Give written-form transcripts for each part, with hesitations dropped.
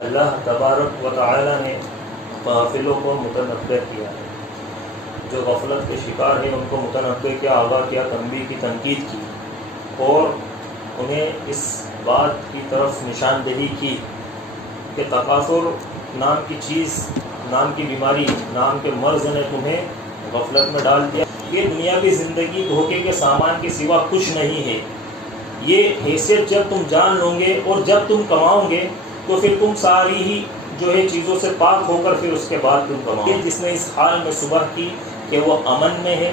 اللہ تبارک و تعالی نے غافلوں کو متنبع کیا ہے، جو غفلت کے شکار ہیں ان کو متنبع کیا، آگاہ کیا، تنبیہ کی، تنقید کی، اور انہیں اس بات کی طرف نشاندہی کی کہ تکاثر نام کی چیز، نام کی بیماری، نام کے مرض نے تمہیں غفلت میں ڈال دیا۔ یہ دنیاوی زندگی دھوکے کے سامان کے سوا کچھ نہیں ہے۔ یہ حیثیت جب تم جان لو گے اور جب تم کماؤ گے تو پھر تم ساری ہی جو ہے چیزوں سے پاک ہو کر پھر اس کے بعد تم کماؤ گے۔ جس نے اس حال میں صبح کی کہ وہ امن میں ہے،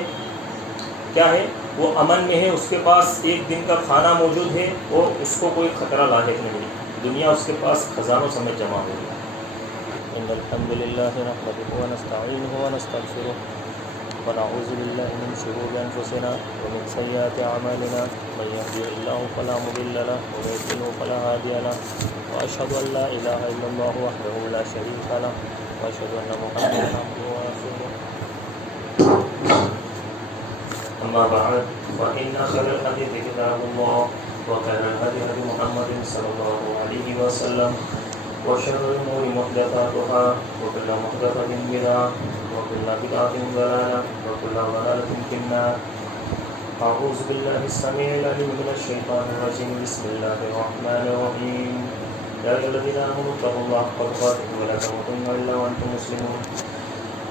کیا ہے؟ وہ امن میں ہے، اس کے پاس ایک دن کا کھانا موجود ہے اور اس کو کوئی خطرہ لاحق نہیں، دنیا اس کے پاس خزانوں سمیت جمع ہو گیا۔ ان الحمد للہ نحمده ونستعینه ونستغفره ونعوذ باللہ من شرور انفسنا ومن سیئات اعمالنا من یهده اللہ فلا مضل له ومن یضلل فلا هادی له واشهد ان لا الہ الا اللہ وحده لا شریک له واشهد ان محمدا عبده ورسوله اما بعد فان خير الحديث كتاب الله وخير الهدي هدي محمد صلی اللہ علیہ وسلم وشر الأمور محدثاتها وكل محدثة بدعة وكل بدعة ضلالة وكل ضلالة في النار۔ أعوذ بالله السميع العليم من الشيطان الرجيم، بسم الله الرحمن الرحيم، يا أيها الذين آمنوا اتقوا الله حق تقاته ولا تموتن إلا وأنتم مسلمون،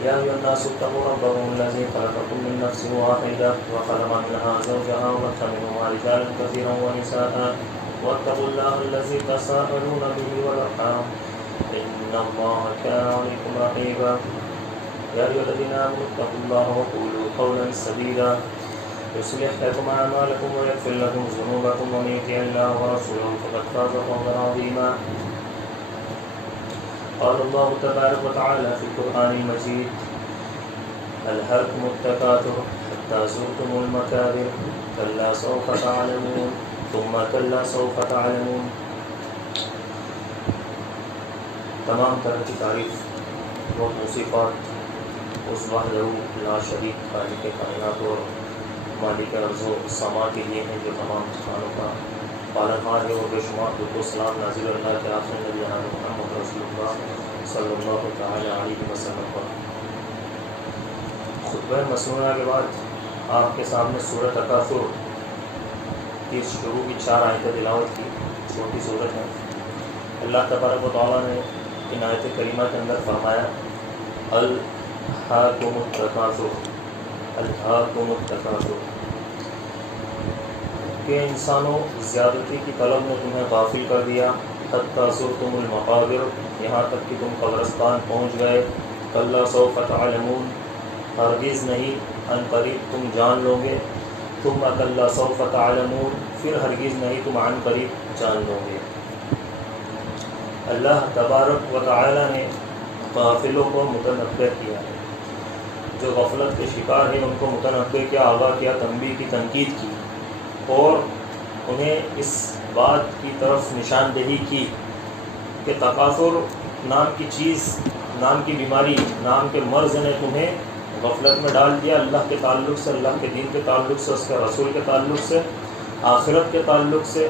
يا أيها الناس اتقوا ربكم الذي خلقكم من نفس واحدة وخلق منها زوجها وبث منهما رجالا كثيرا ونساء واتقوا الله الذي تساءلون به والأرحام إن الله كان عليكم رقيبا، يا أيها الذين آمنوا اتقوا الله وقولوا قولا سديدا يصلح لكم أعمالكم ويغفر لكم ذنوبكم ومن يطع الله ورسوله فقد فاز فوزا عظيما۔ قال الله تبارك وتعالى في القرآن المجيد ألهاكم التكاثر حتى زرتم المقابر كلا سوف تعلمون ثم كلا سوف تعلمون۔ تمام طرح کی تعریف و توصیفات اس وحدہ لا شریک خالق کائنات اور مالک ارض و سما کے لیے ہیں، جو تمام جہانوں کا پالنہار ہے، اور بے شمار درود و سلام نازل اللہ کے آخری نبی محمد رسول اللہ صلی اللہ تعالی علیہ وسلم پر۔ خطبہ مسنونہ کے بعد آپ کے سامنے سورۃ تکاثر کی شروع کی 4 آیتیں تلاوت کی، چھوٹی سورت ہے۔ اللہ تبارک و تعالیٰ نے ان آیت کریمہ کے اندر فرمایا الہاکم التکاثر، الہاکم التکاثر، کہ انسانوں زیادتی کی طلب نے تمہیں غافل کر دیا، حتی زرتم المقابر، یہاں تک کہ تم قبرستان پہنچ گئے، کلا سوف تعلمون، ہرگز نہیں، ان قریب تم جان لو گے، ثم کلا سوف تعلمون، پھر ہرگز نہیں تم عن قریب جان لو گے۔ اللہ تبارک و تعالی نے غافلوں کو متنبع کیا ہے، جو غفلت کے شکار ہیں ان کو متنبع کیا، آگاہ کیا، تنبیہ کی، تنقید کی، اور انہیں اس بات کی طرف نشاندہی کی کہ تکاثر نام کی چیز، نام کی بیماری، نام کے مرض نے تمہیں غفلت میں ڈال دیا، اللہ کے تعلق سے، اللہ کے دین کے تعلق سے، اس کے رسول کے تعلق سے، آخرت کے تعلق سے،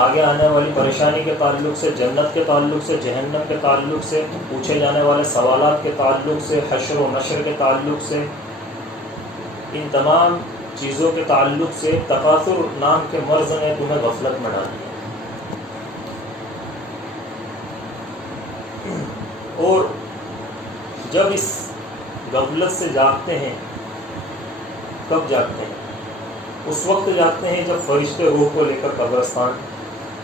آگے آنے والی پریشانی کے تعلق سے، جنت کے تعلق سے، جہنم کے تعلق سے، پوچھے جانے والے سوالات کے تعلق سے، حشر و نشر کے تعلق سے، ان تمام چیزوں کے تعلق سے تکاثر نام کے مرض نے تمہیں غفلت میں ڈال دیا۔ اور جب اس غفلت سے جاگتے ہیں، کب جاگتے ہیں؟ اس وقت جاگتے ہیں جب فرشتے روح کو لے کر قبرستان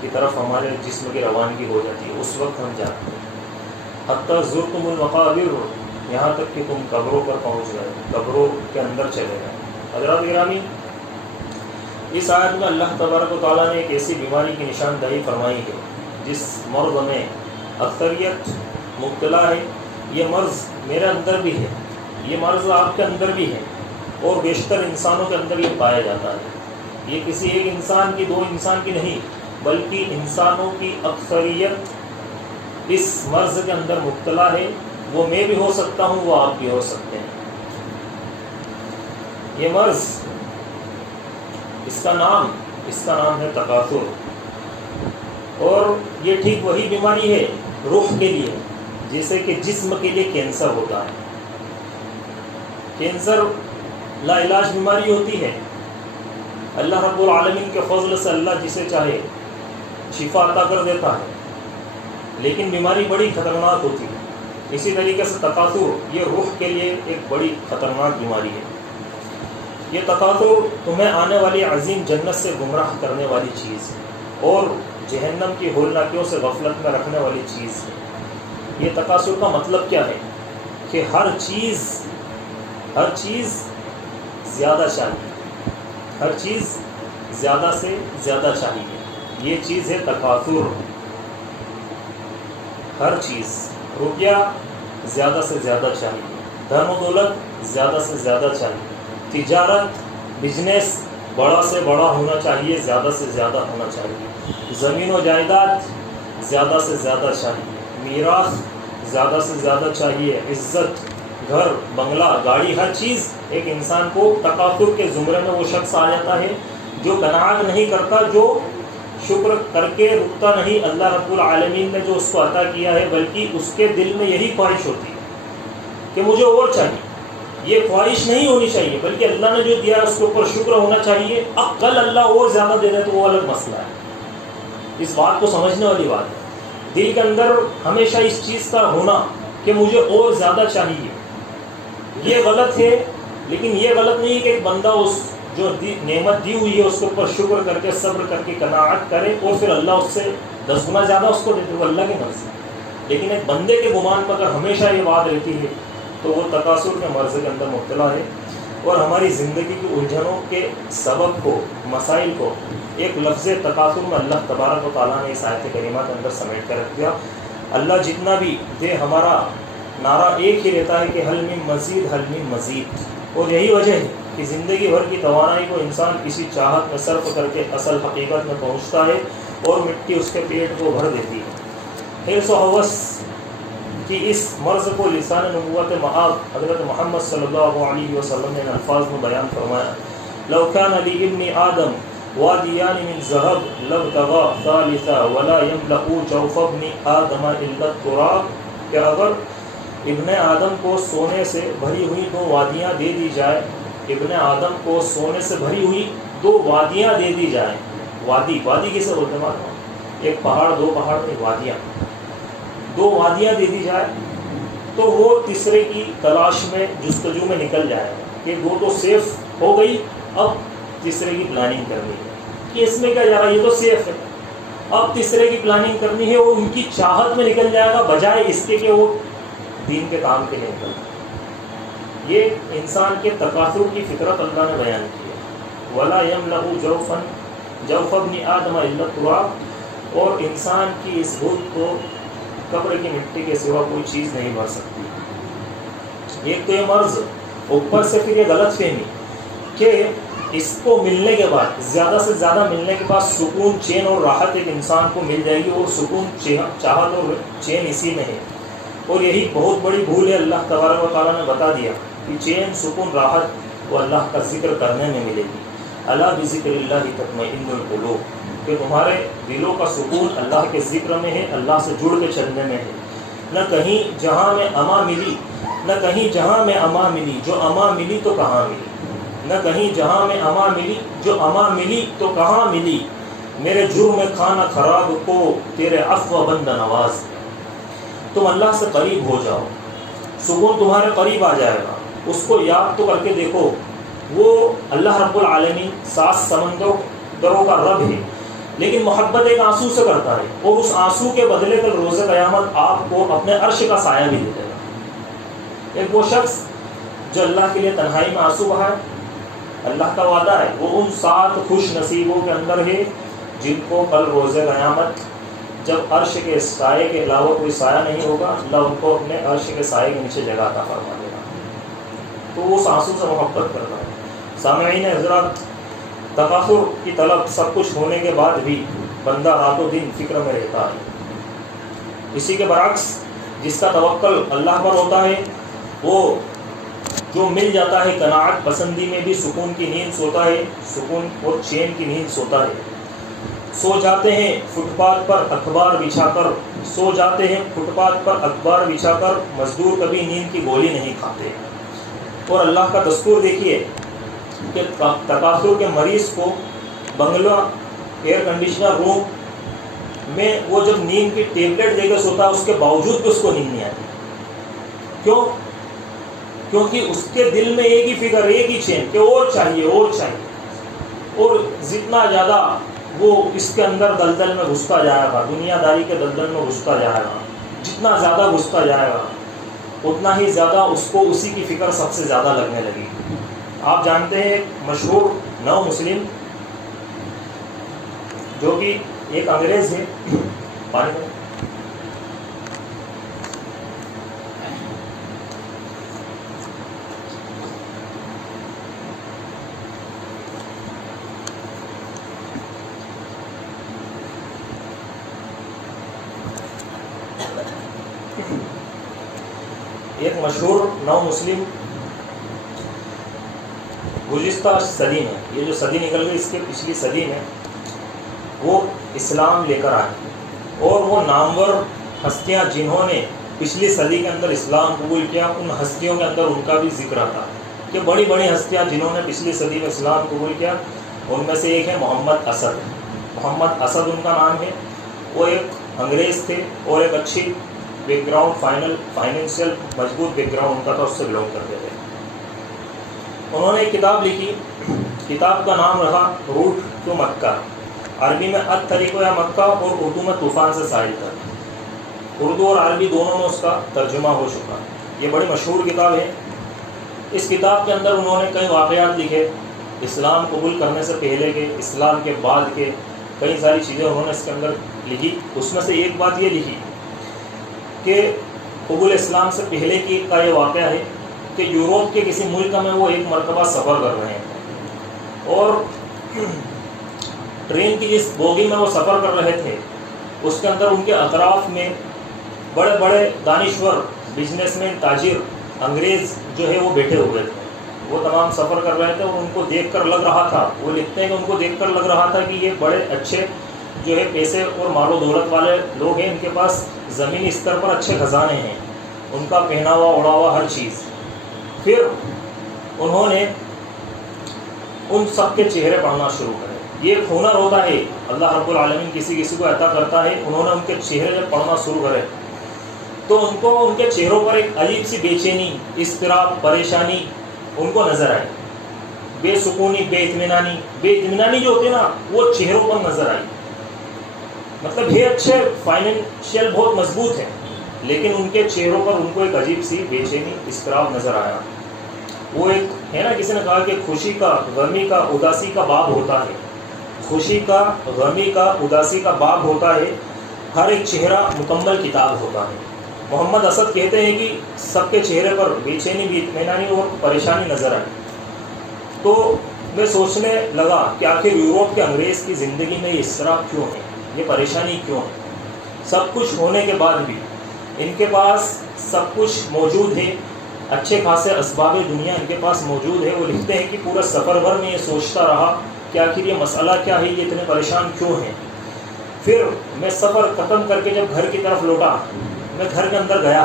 کی طرف ہمارے جسم کی روانگی ہو جاتی ہے، اس وقت ہم جاگتے ہیں۔ حتی زرتم المقابر، یہاں تک کہ تم قبروں پر پہنچ گئے، قبروں کے اندر چلے گئے۔ حضرات گرامی، اس آیت میں اللہ تبارک و تعالیٰ نے ایک ایسی بیماری کی نشاندہی فرمائی ہے جس مرض میں اکثریت مبتلا ہے۔ یہ مرض میرے اندر بھی ہے، یہ مرض آپ کے اندر بھی ہے، اور بیشتر انسانوں کے اندر یہ پایا جاتا ہے۔ یہ کسی ایک انسان کی، 2 انسان کی نہیں، بلکہ انسانوں کی اکثریت اس مرض کے اندر مبتلا ہے۔ وہ میں بھی ہو سکتا ہوں، وہ آپ بھی ہو سکتے ہیں۔ یہ مرض، اس کا نام ہے تکاثر، اور یہ ٹھیک وہی بیماری ہے روح کے لیے، جیسے کہ جسم کے لیے کینسر ہوتا ہے. کینسر لا علاج بیماری ہوتی ہے. اللہ رب العالمین کے فضل سے اللہ جسے چاہے شفا عطا کر دیتا ہے، لیکن بیماری بڑی خطرناک ہوتی ہے. اسی طریقے سے تکاثر یہ روح کے لیے ایک بڑی خطرناک بیماری ہے. یہ تکاثر تمہیں آنے والی عظیم جنت سے گمراہ کرنے والی چیز ہے اور جہنم کی ہولناکیوں سے غفلت میں رکھنے والی چیز ہے. یہ تکاثر کا مطلب کیا ہے کہ ہر چیز زیادہ چاہیے، ہر چیز زیادہ سے زیادہ چاہیے. یہ چیز ہے تکاثر. ہر چیز، روپیہ زیادہ سے زیادہ چاہیے، دھن و دولت زیادہ سے زیادہ چاہیے، تجارت بزنس بڑا سے بڑا ہونا چاہیے، زیادہ سے زیادہ ہونا چاہیے، زمین و جائیداد زیادہ سے زیادہ چاہیے، میراث زیادہ سے زیادہ چاہیے، عزت، گھر، بنگلہ، گاڑی، ہر چیز. ایک انسان کو تکاثر کے زمرے میں وہ شخص آ جاتا ہے جو قناعت نہیں کرتا، جو شکر کر کے رکتا نہیں اللہ رب العالمین نے جو اس کو عطا کیا ہے، بلکہ اس کے دل میں یہی خواہش ہوتی ہے کہ مجھے اور چاہیے. یہ خواہش نہیں ہونی چاہیے، بلکہ اللہ نے جو دیا ہے اس کے اوپر شکر ہونا چاہیے. اب کل اللہ اور زیادہ دے دے تو وہ الگ مسئلہ ہے. اس بات کو سمجھنے والی بات ہے. دل کے اندر ہمیشہ اس چیز کا ہونا کہ مجھے اور زیادہ چاہیے، یہ غلط ہے. لیکن یہ غلط نہیں ہے کہ ایک بندہ اس جو نعمت دی ہوئی ہے اس کے اوپر شکر کر کے صبر کر کے قناعت کرے اور پھر اللہ اس سے 10 گنا زیادہ اس کو دیتے، وہ اللہ کی مرضی. لیکن ایک بندے کے گمان پر اگر ہمیشہ یہ بات رہتی ہے تو وہ تکاثر کے مرض کے اندر مبتلا ہے اور ہماری زندگی کی الجھنوں کے سبب کو، مسائل کو ایک لفظ تکاثر میں اللہ تبارک و تعالیٰ نے اس آیت کریمہ کے اندر سمیٹ کر رکھ دیا. اللہ جتنا بھی دے، ہمارا نعرہ ایک ہی رہتا ہے کہ حل من مزید، حل من مزید. اور یہی وجہ ہے کہ زندگی بھر کی توانائی کو انسان کسی چاہت میں صرف کر کے اصل حقیقت میں پہنچتا ہے اور مٹی اس کے پیٹ کو بھر دیتی ہے. حرص و ہوس کی اس مرض کو لسان نبوت مآب حضرت محمد صلی اللہ علیہ وسلم نے الفاظ میں بیان فرمایا. لو كان لابن آدم وادیان من ذهب لابتغى ثالثا ولا يملأ جوف ابن آدم الا التراب. کہ اگر ابن آدم کو سونے سے بھری ہوئی 2 وادیاں دے دی جائے، ابن آدم کو سونے سے بھری ہوئی 2 وادیاں دے دی جائیں. وادی کسے بولتے ہیں؟ ایک پہاڑ، 2 پہاڑ، ایک وادیاں، 2 وادیاں دے دی جائے تو وہ تیسرے کی تلاش میں، جستجو میں نکل جائے کہ وہ تو سیف ہو گئی، اب تیسرے کی پلاننگ کرنی ہے کہ اس میں کیا جا رہا ہے، یہ تو سیف ہے، اب تیسرے کی پلاننگ کرنی ہے. وہ ان کی چاہت میں نکل جائے گا بجائے اس کے کہ وہ دین کے کام کے لیے نکل. یہ انسان کے تکاثر کی فطرت اللہ نے بیان کی ہے. ولا یملأ جوف ابن آدم الا التراب. اور انسان کی اس بھوک کو قبر کی مٹی کے سوا کوئی چیز نہیں بھر سکتی. ایک تو یہ مرض، اوپر سے پھر یہ غلط فہمی کہ اس کو ملنے کے بعد، زیادہ سے زیادہ ملنے کے بعد سکون، چین اور راحت ایک انسان کو مل جائے گی، اور سکون، چاہت اور چین اسی میں ہے. اور یہی بہت بڑی بھول ہے. اللہ تبارک و تعالیٰ نے بتا دیا کہ چین، سکون، راحت وہ اللہ کا ذکر کرنے میں ملے گی. الا بذکر اللہ تطمئن القلوب. کہ تمہارے دلوں کا سکون اللہ کے ذکر میں ہے، اللہ سے جڑ کے چلنے میں ہے. نہ کہیں جہاں میں اما ملی، نہ کہیں جہاں میں اما ملی، جو اما ملی تو کہاں ملی. نہ کہیں جہاں میں اما ملی، جو اما ملی تو کہاں ملی. میرے جرم کھانا خراب کو تیرے عفو بند نواز. تم اللہ سے قریب ہو جاؤ، سکون تمہارے قریب آ جائے گا. اس کو یاد تو کر کے دیکھو. وہ اللہ رب العالمین 7 سمندروں کا رب ہے، لیکن محبت ایک آنسو سے کرتا ہے، اور اس آنسو کے بدلے کل روز قیامت آپ کو اپنے عرش کا سایہ بھی دے دے گا. ایک وہ شخص جو اللہ کے لیے تنہائی میں آنسو بہائے، اللہ کا وعدہ ہے وہ ان 7 خوش نصیبوں کے اندر ہے جن کو کل روز قیامت جب عرش کے سائے کے علاوہ کوئی سایہ نہیں ہوگا، اللہ ان کو اپنے عرش کے سائے کے نیچے جگہ عطا فرما دے گا. تو وہ اس آنسو سے محبت کرتا ہے. سامعین حضرات، تکاثر کی طلب سب کچھ ہونے کے بعد بھی بندہ رات و دن فکر میں رہتا ہے. اسی کے برعکس جس کا توکل اللہ پر ہوتا ہے وہ جو مل جاتا ہے قناعت پسندی میں بھی سکون کی نیند سوتا ہے، سکون اور چین کی نیند سوتا ہے. سو جاتے ہیں فٹ پاتھ پر اخبار بچھا کر سو جاتے ہیں فٹ پاتھ پر اخبار بچھا کر، مزدور کبھی نیند کی گولی نہیں کھاتے۔ اور اللہ کا دستور دیکھیے کہ تکاثر کے مریض کو بنگلہ ایئر کنڈیشنر روم میں وہ جب نیند کی ٹیبلٹ دے کے سوتا ہے، اس کے باوجود بھی اس کو نیند نہیں آتی۔ کیوں؟ کیونکہ اس کے دل میں ایک ہی فکر، ایک ہی چین کہ اور چاہیے اور چاہیے، اور جتنا زیادہ وہ اس کے اندر دلدل میں گھستا جائے گا، دنیا داری کے دلدل میں گھستا جائے گا، جتنا زیادہ گھستا جائے گا اتنا ہی زیادہ اس کو اسی کی فکر سب سے زیادہ لگنے لگی۔ آپ جانتے ہیں مشہور نو مسلم جو کہ ایک انگریز ہے، پانی میں ایک مشہور نو مسلم گزشتہ صدی میں، یہ جو صدی نکل گئی اس کے پچھلی صدی میں وہ اسلام لے کر آئے، اور وہ نامور ہستیاں جنہوں نے پچھلی صدی کے اندر اسلام قبول کیا، ان ہستیوں کے اندر ان کا بھی ذکر آتا کہ بڑی بڑی ہستیاں جنہوں نے پچھلی صدی میں اسلام قبول کیا، ان میں سے ایک ہے محمد اسد۔ محمد اسد ان کا نام ہے۔ وہ ایک انگریز تھے اور ایک اچھی بیک گراؤنڈ، فائنینشیل مضبوط بیک گراؤنڈ ان کا تھا، اس سے بلانگ کرتے تھے۔ انہوں نے ایک کتاب لکھی، کتاب کا نام رہا روٹ ٹو مکہ، عربی میں الطریق یا مکہ اور اردو میں طوفان سے ساحل تک۔ اردو اور عربی دونوں میں اس کا ترجمہ ہو چکا۔ یہ بڑی مشہور کتاب ہے۔ اس کتاب کے اندر انہوں نے کئی واقعات لکھے، اسلام قبول کرنے سے پہلے کے، اسلام کے بعد کے، کئی ساری چیزیں انہوں نے اس کے اندر لکھی۔ اس میں سے ایک بات یہ لکھی کہ قبول اسلام سے پہلے کی کا یہ واقعہ ہے کہ یوروپ کے کسی ملک میں وہ ایک مرتبہ سفر کر رہے ہیں، اور ٹرین کی جس بوگی میں وہ سفر کر رہے تھے اس کے اندر ان کے اطراف میں بڑے بڑے دانشور، بزنس مین، تاجر، انگریز جو ہے وہ بیٹھے ہوئے تھے۔ وہ تمام سفر کر رہے تھے اور ان کو دیکھ کر لگ رہا تھا، وہ لکھتے ہیں کہ ان کو دیکھ کر لگ رہا تھا کہ یہ بڑے اچھے جو ہے پیسے اور مال و دولت والے لوگ ہیں، ان کے پاس زمینی استر پر اچھے خزانے ہیں، ان کا پہناوا اڑاوا ہر چیز۔ پھر انہوں نے ان سب کے چہرے پڑھنا شروع کرے۔ یہ ایک ہنر ہوتا ہے، اللہ رب العالمین کسی کسی کو عطا کرتا ہے۔ انہوں نے ان کے چہرے جب پڑھنا شروع کرے تو ان کو ان کے چہروں پر ایک عجیب سی بے چینی، اضطراب، پریشانی ان کو نظر آئی، بے سکونی، بے اطمینانی جو ہوتی ہے نا وہ چہروں پر نظر آئی۔ مطلب یہ اچھے فائنینشیل بہت مضبوط ہیں، لیکن ان کے چہروں پر ان کو ایک عجیب سی بے چینی، اضطراب نظر آیا۔ وہ ایک ہے نا، کسی نے کہا کہ خوشی کا، غمی کا، اداسی کا باب ہوتا ہے، خوشی کا، غمی کا، اداسی کا باب ہوتا ہے، ہر ایک چہرہ مکمل کتاب ہوتا ہے۔ محمد اسد کہتے ہیں کہ سب کے چہرے پر بے چینی، بے اطمینانی اور پریشانی نظر آئی۔ تو میں سوچنے لگا کہ آخر یوروپ کے انگریز کی زندگی میں یہ اضطراب کیوں ہے، یہ پریشانی کیوں ہے؟ سب کچھ ہونے کے بعد بھی ان کے پاس سب کچھ موجود ہے، اچھے خاصے اسباب دنیا ان کے پاس موجود ہے۔ وہ لکھتے ہیں کہ پورا سفر بھر میں یہ سوچتا رہا کہ آخر یہ مسئلہ کیا ہے، یہ اتنے پریشان کیوں ہیں۔ پھر میں سفر ختم کر کے جب گھر کی طرف لوٹا، میں گھر کے اندر گیا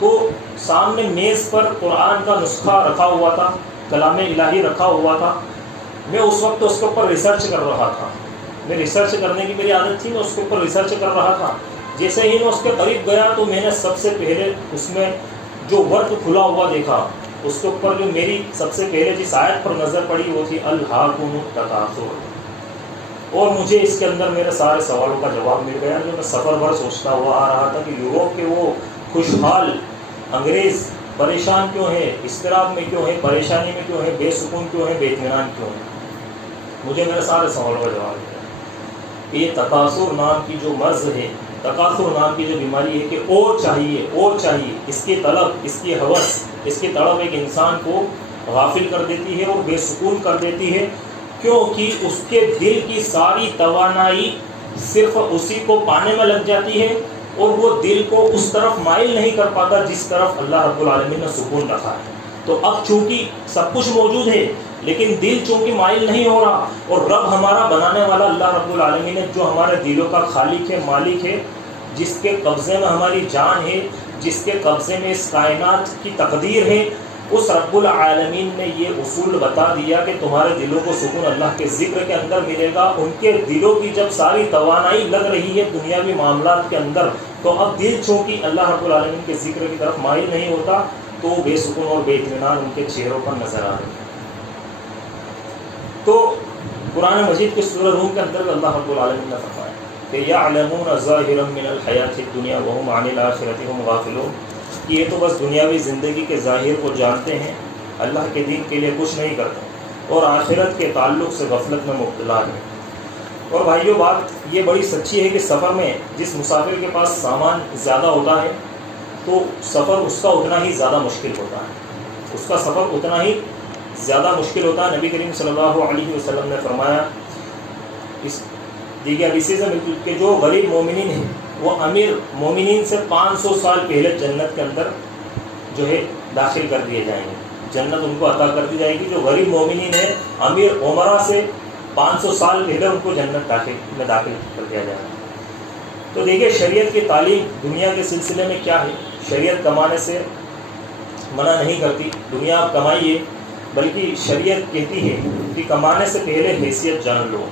تو سامنے میز پر قرآن کا نسخہ رکھا ہوا تھا، کلام الہی رکھا ہوا تھا۔ میں اس وقت اس کے اوپر ریسرچ کر رہا تھا، میں ریسرچ کرنے کی میری عادت تھی، میں اس کے اوپر ریسرچ کر رہا تھا۔ جیسے ہی میں اس کے قریب گیا تو میں نے سب سے پہلے اس میں جو ورق کھلا ہوا دیکھا، اس کے اوپر جو میری سب سے پہلے جس آیت پر نظر پڑی وہ تھی الہاکم التکاثر، اور مجھے اس کے اندر میرے سارے سوالوں کا جواب مل گیا جو میں سفر بھر سوچتا ہوا آ رہا تھا کہ یوروپ کے وہ خوشحال انگریز پریشان کیوں ہے، اضطراب میں کیوں ہے، پریشانی میں کیوں ہے، بے سکون کیوں ہے، بے اطمینان کیوں ہے۔ مجھے میرے سارے سوالوں کا جواب ملا۔ یہ تکاثر نام کی جو مرض ہے، تکاثر نام کی جو بیماری ہے کہ اور چاہیے اور چاہیے، اس کی طلب، اس کی ہوس، اس کی طلب ایک انسان کو غافل کر دیتی ہے اور بے سکون کر دیتی ہے، کیونکہ اس کے دل کی ساری توانائی صرف اسی کو پانے میں لگ جاتی ہے، اور وہ دل کو اس طرف مائل نہیں کر پاتا جس طرف اللہ رب العالمین نے سکون رکھا ہے۔ تو اب چونکہ سب کچھ موجود ہے لیکن دل چونکہ مائل نہیں ہو رہا، اور رب ہمارا بنانے والا اللہ رب العالمین ہے جو ہمارے دلوں کا خالق ہے، مالک ہے، جس کے قبضے میں ہماری جان ہے، جس کے قبضے میں اس کائنات کی تقدیر ہے، اس رب العالمین نے یہ اصول بتا دیا کہ تمہارے دلوں کو سکون اللہ کے ذکر کے اندر ملے گا۔ ان کے دلوں کی جب ساری توانائی لگ رہی ہے دنیاوی معاملات کے اندر، تو اب دل چونکہ اللہ رب العالمین کے ذکر کی طرف مائل نہیں ہوتا، تو بے سکون اور بے اطمینان ان کے چہروں پر نظر آ رہے ہیں۔ تو قرآن مجید کے سورہ روم کے اندر اللہ رب العالمین نے فرمایا کہ یعلمون ظاہرا من الحیات الدنیا وهم عن الآخرۃ هم غافلون، کہ یہ تو بس دنیاوی زندگی کے ظاہر کو جانتے ہیں، اللہ کے دین کے لیے کچھ نہیں کرتے، اور آخرت کے تعلق سے غفلت میں مبتلا ہیں۔ اور بھائیو، بات یہ بڑی سچی ہے کہ سفر میں جس مسافر کے پاس سامان زیادہ ہوتا ہے تو سفر اس کا اتنا ہی زیادہ مشکل ہوتا ہے، اس کا سفر اتنا ہی زیادہ مشکل ہوتا ہے۔ نبی کریم صلی اللہ علیہ وسلم نے فرمایا اس دیگر حدیث سے کہ جو غریب مومنین ہیں وہ امیر مومنین سے 500 سال پہلے جنت کے اندر جو ہے داخل کر دیے جائیں گے، جنت ان کو عطا کر دی جائے گی۔ جو غریب مومنین ہیں امیر عمرہ سے 500 سال پہلے ان کو جنت داخل کر دیا جائے گا۔ تو دیکھیے شریعت کی تعلیم دنیا کے سلسلے میں کیا ہے۔ شریعت کمانے سے منع نہیں کرتی، دنیا آپ کمائیے، بلکہ شریعت کہتی ہے کہ کمانے سے پہلے حیثیت جان لو،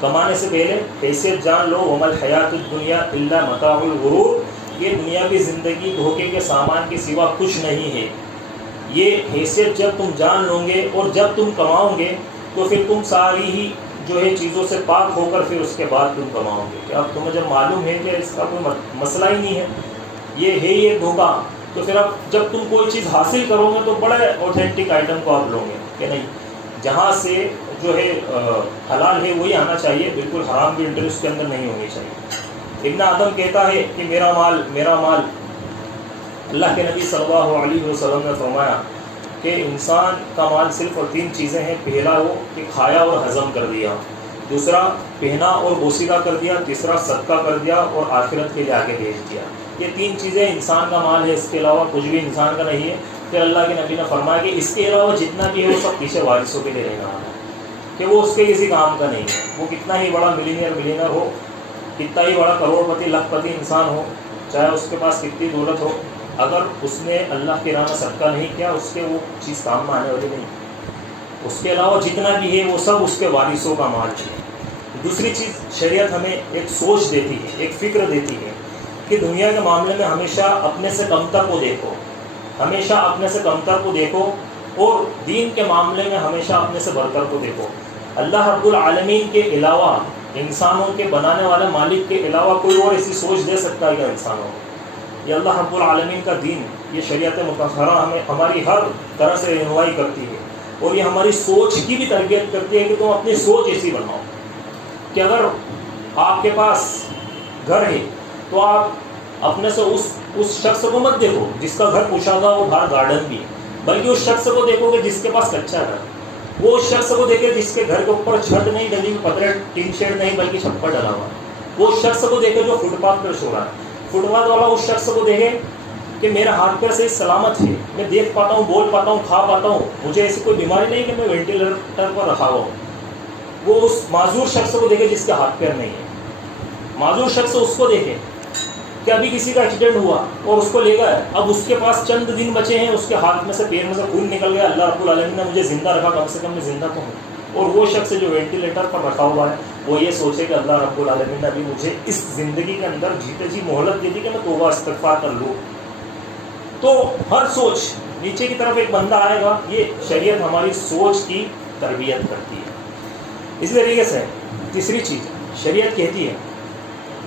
کمانے سے پہلے حیثیت جان لو۔ وَمَا الْحَيَاةُ الدُّنْيَا إِلَّا مَتَاعُ الْغُرُورِ، یہ دنیاوی زندگی دھوکے کے سامان کے سوا کچھ نہیں ہے۔ یہ حیثیت جب تم جان لو گے اور جب تم کماؤ گے تو پھر تم ساری ہی جو ہے چیزوں سے پاک ہو کر پھر اس کے بعد تم کماؤ گے۔ کہ اب تمہیں جب معلوم ہے کہ اس کا کوئی مسئلہ ہی نہیں ہے، یہ ہے یہ دھوکہ، تو پھر اب جب تم کوئی چیز حاصل کرو گے تو بڑے اوتھینٹک آئٹم کو آپ لو گے کہ نہیں، جہاں سے جو ہے حلال ہے وہی آنا چاہیے، بالکل حرام کی انٹری اس کے اندر نہیں ہونی چاہیے۔ ابن آدم کہتا ہے کہ میرا مال میرا مال۔ اللہ کے نبی صلی اللہ علیہ وسلم نے فرمایا کہ انسان کا مال صرف اور 3 چیزیں ہیں۔ پہلا وہ کہ کھایا اور ہضم کر دیا، دوسرا پہنا اور بوسیدہ کر دیا، تیسرا صدقہ کر دیا اور آخرت کے لیے آگے بھیج دیا۔ یہ 3 چیزیں انسان کا مال ہے، اس کے علاوہ کچھ بھی انسان کا نہیں ہے۔ پھر اللہ کے نبی نے فرمایا کہ اس کے علاوہ جتنا بھی ہے وہ سب پیچھے وارثوں کے لیے رہنا ہے، کہ وہ اس کے کسی کام کا نہیں ہے۔ وہ کتنا ہی بڑا ملینئر ہو، کتنا ہی بڑا کروڑ پتی لاکھ پتی انسان ہو، چاہے اس کے پاس کتنی دولت ہو، اگر اس نے اللہ کے راہ میں صدقہ نہیں کیا اس کے وہ چیز کام میں آنے والی نہیں۔ اس کے علاوہ جتنا بھی ہے وہ سب اس کے وارثوں کا مال ہے۔ دوسری چیز، شریعت ہمیں ایک سوچ دیتی ہے، ایک فکر دیتی ہے کہ دنیا کے معاملے میں ہمیشہ اپنے سے کمتر کو دیکھو، ہمیشہ اپنے سے کمتر کو دیکھو، اور دین کے معاملے میں ہمیشہ اپنے سے برتر کو دیکھو۔ اللہ رب العالمین کے علاوہ، انسانوں کے بنانے والے مالک کے علاوہ کوئی اور ایسی سوچ دے سکتا ہے کیا انسانوں کو؟ یہ اللہ رب العالمین کا دین، یہ شریعت مطہرہ ہماری ہر طرح سے رہنمائی کرتی ہے، اور یہ ہماری سوچ کی بھی تربیت کرتی ہے کہ تم اپنی سوچ ایسی بناؤ کہ اگر آپ کے پاس گھر ہے تو آپ اپنے سے اس شخص کو مت دیکھو جس کا گھر پوشادہ ہو، باہر گارڈن بھی ہے، بلکہ اس شخص کو دیکھو کہ جس کے پاس کچا گھر، وہ اس شخص کو دیکھے جس کے گھر کے اوپر چھت نہیں ڈلی، پترے ٹین شیڈ نہیں بلکہ چھپر ڈلا ہوا ہے، وہ اس شخص کو دیکھے جو فٹ پاتھ پر سو رہا ہے، فٹ پاتھ والا اس شخص کو دیکھے کہ میرا ہاتھ پیر صحیح سلامت ہے، میں دیکھ پاتا ہوں، بول پاتا ہوں، کھا پاتا ہوں، مجھے ایسی کوئی بیماری نہیں کہ میں وینٹیلیٹر پر رکھا ہوا ہوں۔ وہ اس معذور شخص کو دیکھے جس کے ہاتھ پیر نہیں ہے، معذور شخص اس کو دیکھے کہ ابھی کسی کا ایکسیڈنٹ ہوا اور اس کو لے گئے، اب اس کے پاس چند دن بچے ہیں، اس کے ہاتھ میں سے پیر میں سے خون نکل گیا، اللہ رب العالمین نے مجھے زندہ رکھا، کم سے کم میں زندہ تو ہوں۔ اور وہ شخص جو وینٹیلیٹر پر رکھا ہوا ہے وہ یہ سوچے کہ اللہ رب العالمین نے ابھی مجھے اس زندگی کے اندر جیتے جی مہلت دے دی کہ میں توبہ استغفار کر لوں۔ تو ہر سوچ، نیچے کی طرف ایک بندہ آئے گا، یہ شریعت ہماری سوچ کی تربیت کرتی ہے۔ اس طریقے سے تیسری چیز، شریعت کہتی ہے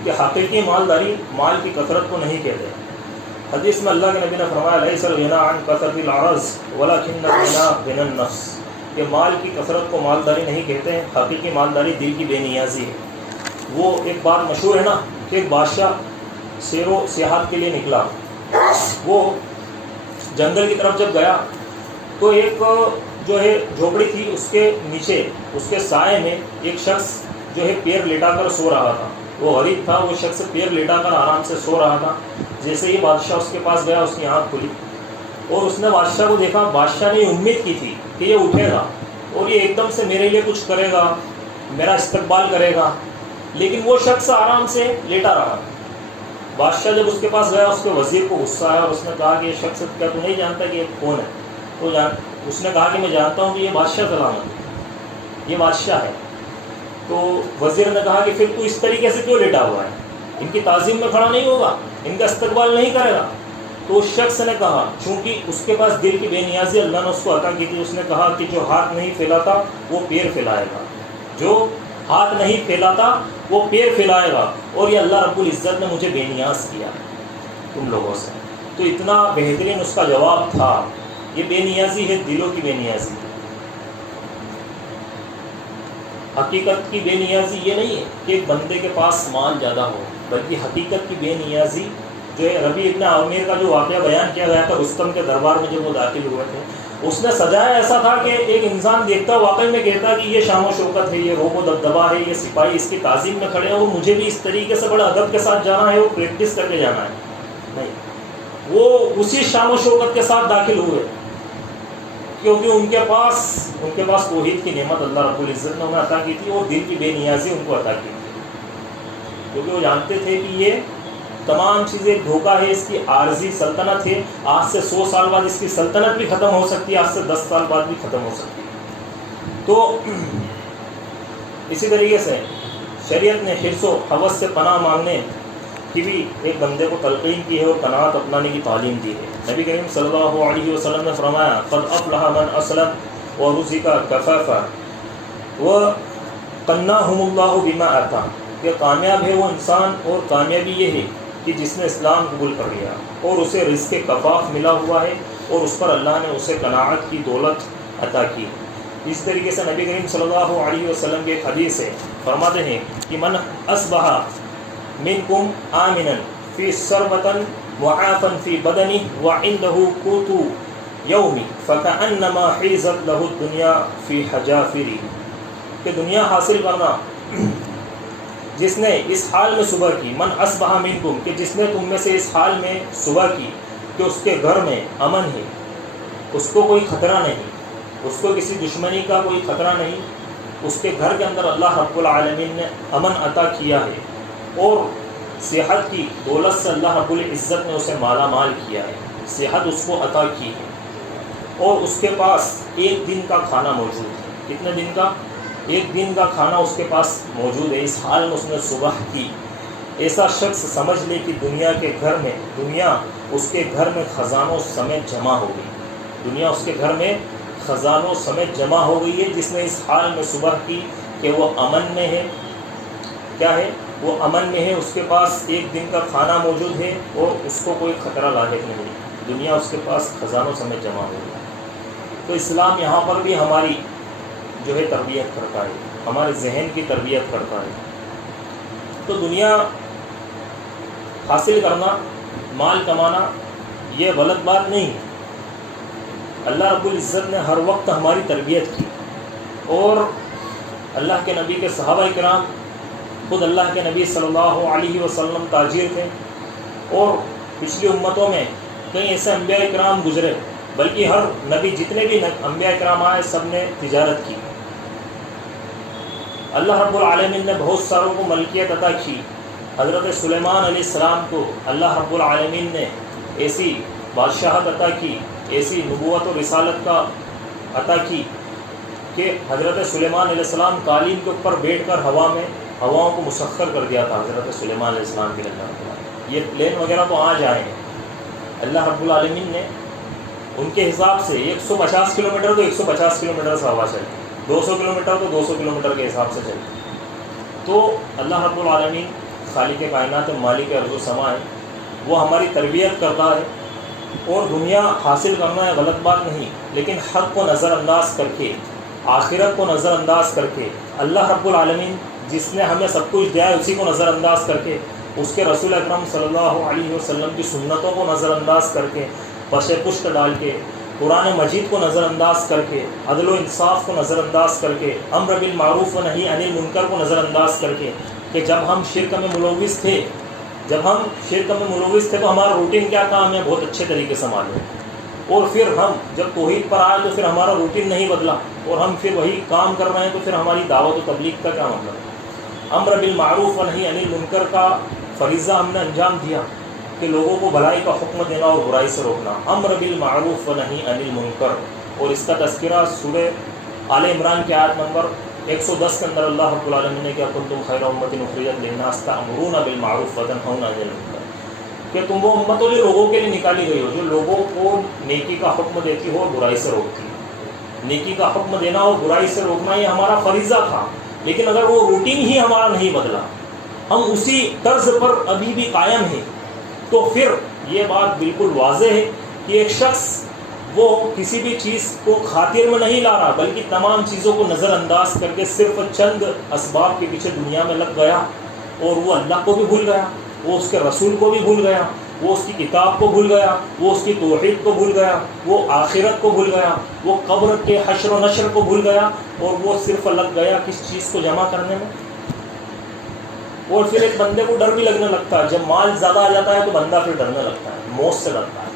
کہ حقیقی مالداری مال کی کثرت کو نہیں کہتے۔ حدیث میں اللہ کے نبی نے فرمایا لیس الغنی عن کثرت العرض ولکن الغنی غنی النفس، کہ مال کی کثرت کو مالداری نہیں کہتے ہیں، حقیقی مالداری دل کی بے نیازی ہے۔ وہ ایک بات مشہور ہے نا کہ ایک بادشاہ سیر و سیاحت کے لیے نکلا، وہ جنگل کی طرف جب گیا تو ایک جو ہے جھوپڑی تھی، اس کے نیچے اس کے سائے میں ایک شخص جو ہے پیر لٹا کر سو رہا تھا۔ وہ غریب تھا، وہ شخص پیر لٹا کر آرام سے سو رہا تھا۔ جیسے ہی بادشاہ اس کے پاس گیا، اس کی آنکھ کھلی اور اس نے بادشاہ کو دیکھا۔ بادشاہ نے امید کی تھی کہ یہ اٹھے گا اور یہ ایک دم سے میرے لیے کچھ کرے گا، میرا استقبال کرے گا، لیکن وہ شخص آرام سے لیٹا رہا۔ بادشاہ جب اس کے پاس گیا، اس کے وزیر کو غصہ آیا اور اس نے کہا کہ یہ شخص کیا تو نہیں جانتا کہ یہ کون ہے؟ تو اس نے کہا کہ میں جانتا ہوں کہ یہ بادشاہ سلامت ہے، یہ بادشاہ ہے۔ تو وزیر نے کہا کہ پھر تو اس طریقے سے کیوں لیٹا ہوا ہے؟ ان کی تعظیم میں کھڑا نہیں ہوگا، ان کا استقبال نہیں کرے گا۔ تو اس شخص نے کہا، چونکہ اس کے پاس دل کی بے نیازی اللہ نے اس کو عطا کی تھی، اس نے کہا کہ جو ہاتھ نہیں پھیلاتا وہ پیر پھیلائے گا، جو ہاتھ نہیں پھیلاتا وہ پیر پھیلائے گا، اور یہ اللہ رب العزت نے مجھے بے نیاز کیا تم لوگوں سے۔ تو اتنا بہترین اس کا جواب تھا۔ یہ بے نیازی ہے، دلوں کی بے نیازی۔ حقیقت کی بے نیازی یہ نہیں ہے کہ ایک بندے کے پاس مال زیادہ ہو، بلکہ حقیقت کی بے نیازی جو ہے، ربیع ابن عامر کا جو واقعہ بیان کیا گیا تھا رستم کے دربار میں جب وہ داخل ہوئے تھے، اس نے سجایا ایسا تھا کہ ایک انسان دیکھتا واقعی میں کہتا کہ یہ شان و شوکت ہے، یہ روب و دبدبا ہے، یہ سپاہی اس کی تعظیم میں کھڑے ہیں، وہ مجھے بھی اس طریقے سے بڑا ادب کے ساتھ جانا ہے، وہ پریکٹس کر کے جانا ہے۔ نہیں، وہ اسی شان و شوکت کے ساتھ داخل ہوئے، کیونکہ ان کے پاس توحید کی نعمت اللہ رب العزت نے انہیں عطا کی تھی، اور دل کی بے نیازی ان کو عطا کی تھی، کیونکہ وہ جانتے تھے کہ یہ تمام چیزیں دھوکہ ہے، اس کی عارضی سلطنت ہے، آج سے 100 سال بعد اس کی سلطنت بھی ختم ہو سکتی ہے، آج سے 10 سال بعد بھی ختم ہو سکتی ہے۔ تو اسی طریقے سے شریعت نے حرص و ہوس سے پناہ مانگنے کی بھی ایک بندے کو تلقین کی ہے اور قناعت اپنانے کی تعلیم دی ہے۔ نبی کریم صلی اللہ علیہ وسلم نے فرمایا، قد افلح من اسلم ورزق کفافا وقناهم اللہ بما آتا، کہ کامیاب ہے وہ انسان، اور کامیابی یہ ہے کہ جس نے اسلام قبول کر لیا اور اسے رزق کفاف ملا ہوا ہے، اور اس پر اللہ نے اسے قناعت کی دولت عطا کی۔ اس طریقے سے نبی کریم صلی اللہ علیہ وسلم کی ایک حدیث ہے، فرماتے ہیں کہ من اصبح منکم آمنا فی سربتن معافا فی بدنی وعنده قوت یومی فکأنما حیزت له الدنیا فی حجافری، کہ دنیا حاصل کرنا جس نے اس حال میں صبح کی، من اصبح منکم، کہ جس نے تم میں سے اس حال میں صبح کی کہ اس کے گھر میں امن ہے، اس کو کوئی خطرہ نہیں، اس کو کسی دشمنی کا کوئی خطرہ نہیں، اس کے گھر کے اندر اللہ رب العالمین نے امن عطا کیا ہے، اور صحت کی دولت سے اللہ رب العزت نے اسے مالا مال کیا ہے، صحت اس کو عطا کی ہے، اور اس کے پاس ایک دن کا کھانا موجود ہے۔ کتنے دن کا؟ ایک دن کا کھانا اس کے پاس موجود ہے، اس حال میں اس نے صبح کی۔ ایسا شخص سمجھ لے کہ دنیا اس کے گھر میں خزانوں سمیت جمع ہو گئی، دنیا اس کے گھر میں خزانوں سمیت جمع ہو گئی ہے، جس نے اس حال میں صبح کی کہ وہ امن میں ہے۔ کیا ہے؟ وہ امن میں ہے، اس کے پاس ایک دن کا کھانا موجود ہے، اور اس کو کوئی خطرہ لاحق نہیں، دنیا اس کے پاس خزانوں سمیت جمع ہو گئی۔ تو اسلام یہاں پر بھی ہماری جو ہے تربیت کرتا ہے، ہمارے ذہن کی تربیت کرتا ہے۔ تو دنیا حاصل کرنا، مال کمانا، یہ غلط بات نہیں ہے۔ اللہ رب العزت نے ہر وقت ہماری تربیت کی، اور اللہ کے نبی کے صحابہ کرام، خود اللہ کے نبی صلی اللہ علیہ وسلم تاجر تھے، اور پچھلی امتوں میں کئی ایسے انبیاء کرام گزرے، بلکہ ہر نبی، جتنے بھی انبیاء کرام آئے، سب نے تجارت کی۔ اللہ رب العالمین نے بہت ساروں کو ملکیت عطا کی۔ حضرت سلیمان علیہ السلام کو اللہ رب العالمین نے ایسی بادشاہت عطا کی، ایسی نبوت و رسالت کا عطا کی کہ حضرت سلیمان علیہ السلام قالین کے اوپر بیٹھ کر ہواؤں کو مسخر کر دیا تھا حضرت سلیمان علیہ السلام کے لیے۔ یہ پلین وغیرہ تو آج آئے ہیں، اللہ رب العالمین نے ان کے حساب سے 150 کلومیٹر تو 150 کلومیٹر سے ہوا چلی، 200 کلومیٹر تو 200 کلومیٹر کے حساب سے چلی۔ تو اللہ رب العالمین خالق کائنات، مالک ارض و سما ہے، وہ ہماری تربیت کرتا ہے، اور دنیا حاصل کرنا ہے غلط بات نہیں، لیکن حق کو نظر انداز کر کے، آخرت کو نظر انداز کر کے، اللہ رب العالمین جس نے ہمیں سب کچھ دیا ہے اسی کو نظر انداز کر کے، اس کے رسول اکرم صلی اللہ علیہ وسلم کی سنتوں کو نظر انداز کر کے، پش پشت ڈال کے، قرآن مجید کو نظر انداز کر کے، عدل و انصاف کو نظر انداز کر کے، امر بالمعروف و نہی عن المنکر کو نظر انداز کر کے، کہ جب ہم شرک میں ملوث تھے تو ہمارا روٹین کیا تھا ہمیں بہت اچھے طریقے سے معلوم، اور پھر ہم جب توحید پر آئے تو پھر ہمارا روٹین نہیں بدلا، اور ہم پھر وہی کام کر رہے ہیں، تو پھر ہماری دعوت و تبلیغ کا کیا مطلب ہے؟ امر بالمعروف و نہی عن المنکر کا فریضہ ہم نے انجام دیا کہ لوگوں کو بھلائی کا حکم دینا اور برائی سے روکنا، امر بالمعروف و نہی عن المنکر، اور اس کا تذکرہ سورہ آل عمران کی آیت نمبر 110 کے اندر اللہ رب العالمین نے کیا، کنتم خیر امۃ اخرجت للناس تأمرون بالمعروف وتنہون عن المنکر، کہ تم وہ امت ہو جو لوگوں کے لیے نکالی گئی ہو، جو لوگوں کو نیکی کا حکم دیتی ہو اور برائی سے روکتی ہے۔ نیکی کا حکم دینا اور برائی سے روکنا یہ ہمارا فریضہ تھا، لیکن اگر وہ روٹین ہی ہمارا نہیں بدلا، ہم اسی طرز پر ابھی بھی قائم ہیں، تو پھر یہ بات بالکل واضح ہے کہ ایک شخص وہ کسی بھی چیز کو خاطر میں نہیں لا رہا، بلکہ تمام چیزوں کو نظر انداز کر کے صرف چند اسباب کے پیچھے دنیا میں لگ گیا، اور وہ اللہ کو بھی بھول گیا، وہ اس کے رسول کو بھی بھول گیا، وہ اس کی کتاب کو بھول گیا، وہ اس کی توحید کو بھول گیا، وہ آخرت کو بھول گیا، وہ قبر کے حشر و نشر کو بھول گیا، اور وہ صرف لگ گیا کس چیز کو جمع کرنے میں۔ اور پھر ایک بندے کو ڈر بھی لگنے لگتا ہے، جب مال زیادہ آ جاتا ہے تو بندہ پھر ڈرنے لگتا ہے، موت سے ڈرتا ہے۔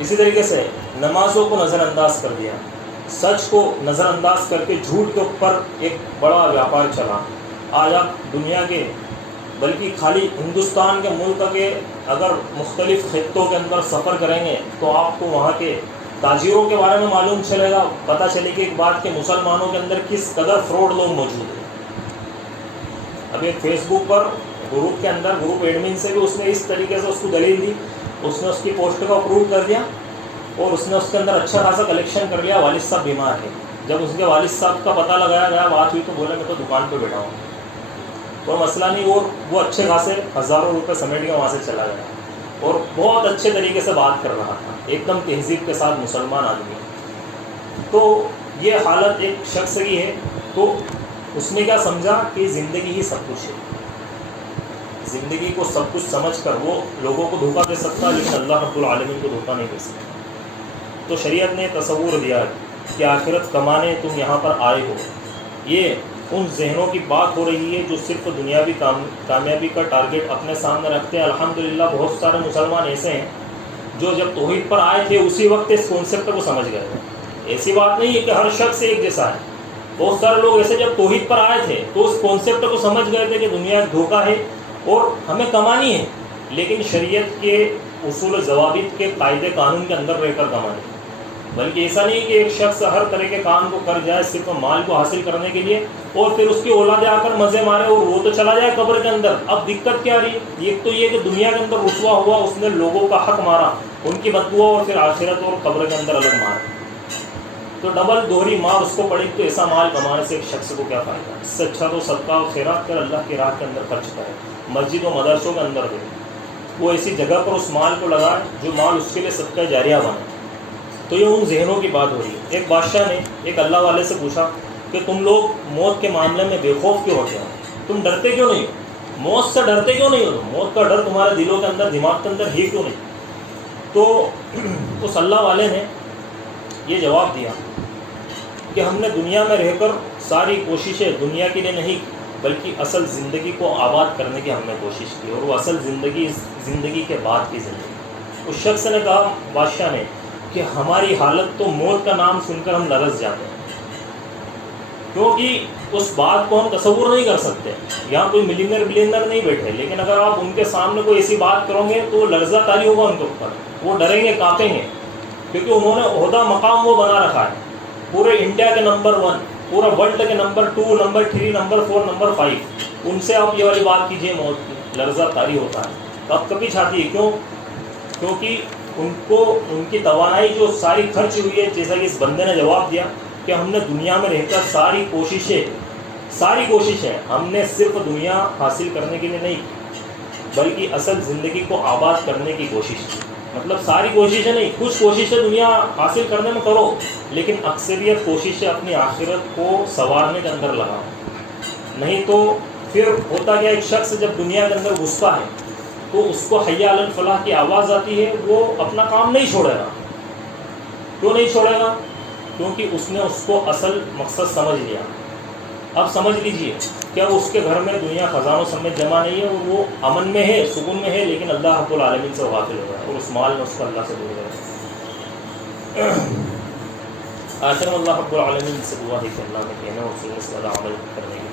اسی طریقے سے نمازوں کو نظر انداز کر دیا، سچ کو نظر انداز کر کے جھوٹ کے اوپر ایک بڑا ویاپار چلا۔ آج آپ دنیا کے، بلکہ خالی ہندوستان کے ملک کے اگر مختلف خطوں کے اندر سفر کریں گے تو آپ کو وہاں کے تاجروں کے بارے میں معلوم چلے گا، پتہ چلے گی ایک بات کہ مسلمانوں کے اندر کس قدر فراڈ لوگ موجود ہیں۔ ابھی ایک فیس بک پر گروپ کے اندر گروپ ایڈمن سے بھی اس نے اس طریقے سے اس کو دلیل دی، اس نے اس کی پوسٹ کو اپروو کر دیا، اور اس نے اس کے اندر اچھا خاصا کلیکشن کر لیا۔ والد صاحب بیمار ہے، جب اس کے والد صاحب کا پتہ لگایا گیا، بات ہوئی، تو بولے میں تو دکان پہ بیٹھا ہوں، کوئی مسئلہ نہیں، اور وہ اچھے خاصے ہزاروں روپے سمیٹ کے وہاں سے چلا گیا، اور بہت اچھے طریقے سے بات کر رہا تھا، ایک دم تہذیب کے ساتھ مسلمان آدمی۔ تو یہ حالت ایک شخص کی ہے، تو اس نے کیا سمجھا کہ زندگی ہی سب کچھ ہے، زندگی کو سب کچھ سمجھ کر وہ لوگوں کو دھوکہ دے سکتا، لیکن اللہ رب العالمین کو دھوکہ نہیں دے سکتا۔ تو شریعت نے تصور دیا کہ آخرت کمانے تم یہاں پر آئے ہو، یہ ان ذہنوں کی بات ہو رہی ہے جو صرف دنیاوی کامیابی کا ٹارگٹ اپنے سامنے رکھتے ہیں۔ الحمدللہ بہت سارے مسلمان ایسے ہیں جو جب توحید پر آئے تھے اسی وقت اس کانسیپٹ کو سمجھ گئے تھے۔ ایسی بات نہیں ہے کہ ہر شخص ایک جیسا ہے، بہت سارے لوگ ایسے جب توحید پر آئے تھے تو اس کانسیپٹ کو سمجھ گئے تھے کہ دنیا دھوکہ ہے اور ہمیں کمانی ہے، لیکن شریعت کے اصول و ضوابط کے قاعدے قانون کے اندر رہ کر کمانی، بلکہ ایسا نہیں کہ ایک شخص ہر طرح کے کام کو کر جائے صرف مال کو حاصل کرنے کے لیے، اور پھر اس کی اولادیں آ کر مزے مارے اور وہ تو چلا جائے قبر کے اندر۔ اب دقت کیا رہی؟ ایک تو یہ کہ دنیا کے اندر رسوا ہوا، اس نے لوگوں کا حق مارا، ان کی بددعا، اور پھر آخرت اور قبر کے اندر الگ مارا، تو ڈبل دوہری مار اس کو پڑی۔ تو ایسا مال کمانے سے ایک شخص کو کیا فائدہ؟ اس سے اچھا تو صدقہ و خیرات کر اللہ کی راہ کے اندر خرچ کرے، مسجد و مدرسوں کے اندر دے، وہ ایسی جگہ پر اس مال کو لگائے جو مال اس کے لیے صدقہ جاریہ بنے۔ تو یہ ان ذہنوں کی بات ہو رہی ہے۔ ایک بادشاہ نے ایک اللہ والے سے پوچھا کہ تم لوگ موت کے معاملے میں بے خوف کیوں ہوتے ہو؟ تم ڈرتے کیوں نہیں ہو؟ موت سے ڈرتے کیوں نہیں ہو؟ موت کا ڈر تمہارے دلوں کے اندر، دماغ کے اندر ہی کیوں نہیں؟ تو اس اللہ والے نے یہ جواب دیا کہ ہم نے دنیا میں رہ کر ساری کوششیں دنیا کے لیے نہیں بلکہ اصل زندگی کو آباد کرنے کی ہم نے کوشش کی، اور وہ اصل زندگی کے بعد کی زندگی۔ اس شخص نے کہا، بادشاہ نے، کہ ہماری حالت تو موت کا نام سن کر ہم لرز جاتے ہیں، کیونکہ اس بات کو ہم تصور نہیں کر سکتے۔ یہاں کوئی ملینئر بلینئر نہیں بیٹھے، لیکن اگر آپ ان کے سامنے کوئی ایسی بات کرو گے تو لرزہ طاری ہوگا ان کے اوپر، وہ ڈریں گے، کانپیں گے، کیونکہ انہوں نے عہدہ مقام وہ بنا رکھا ہے، پورے انڈیا کے نمبر 1، پورا ورلڈ کے نمبر 2، نمبر 3، نمبر 4، نمبر 5۔ ان سے آپ یہ والی بات کیجئے، موت کی لرزہ طاری ہوتا ہے، تو آپ کبھی چاہتی ہے کیوں؟ کیونکہ ان کو ان کی توانائی جو ساری خرچ ہوئی ہے، جیسا کہ اس بندے نے جواب دیا کہ ہم نے دنیا میں رہ کر ساری کوششیں ہم نے صرف دنیا حاصل کرنے کے لیے نہیں کی، بلکہ اصل زندگی کو آباد کرنے کی کوشش کی۔ مطلب ساری کوششیں نہیں، کچھ کوششیں دنیا حاصل کرنے میں کرو، لیکن اکثریت کوششیں اپنی آخرت کو سنوارنے کے اندر لگاؤ، نہیں تو پھر ہوتا کیا، ایک شخص جب دنیا کے اندر گھستا ہے تو اس کو حی علی الفلاح کی آواز آتی ہے، وہ اپنا کام نہیں چھوڑے گا۔ کیوں نہیں چھوڑے گا؟ کیونکہ اس نے اس کو اصل مقصد سمجھ لیا۔ اب سمجھ لیجئے کہ اب اس کے گھر میں دنیا خزانوں سمیت جمع نہیں ہے، اور وہ امن میں ہے، سکون میں ہے، لیکن اللہ رب العالمین سے غافل ہو گیا، اور اس مال میں اس کو اللہ سے دور گیا۔ آخر میں اللہ رب العالمین سے دعا ہے کہ اللہ نے کہنے اور سننے سے زیادہ عمل کرنے کی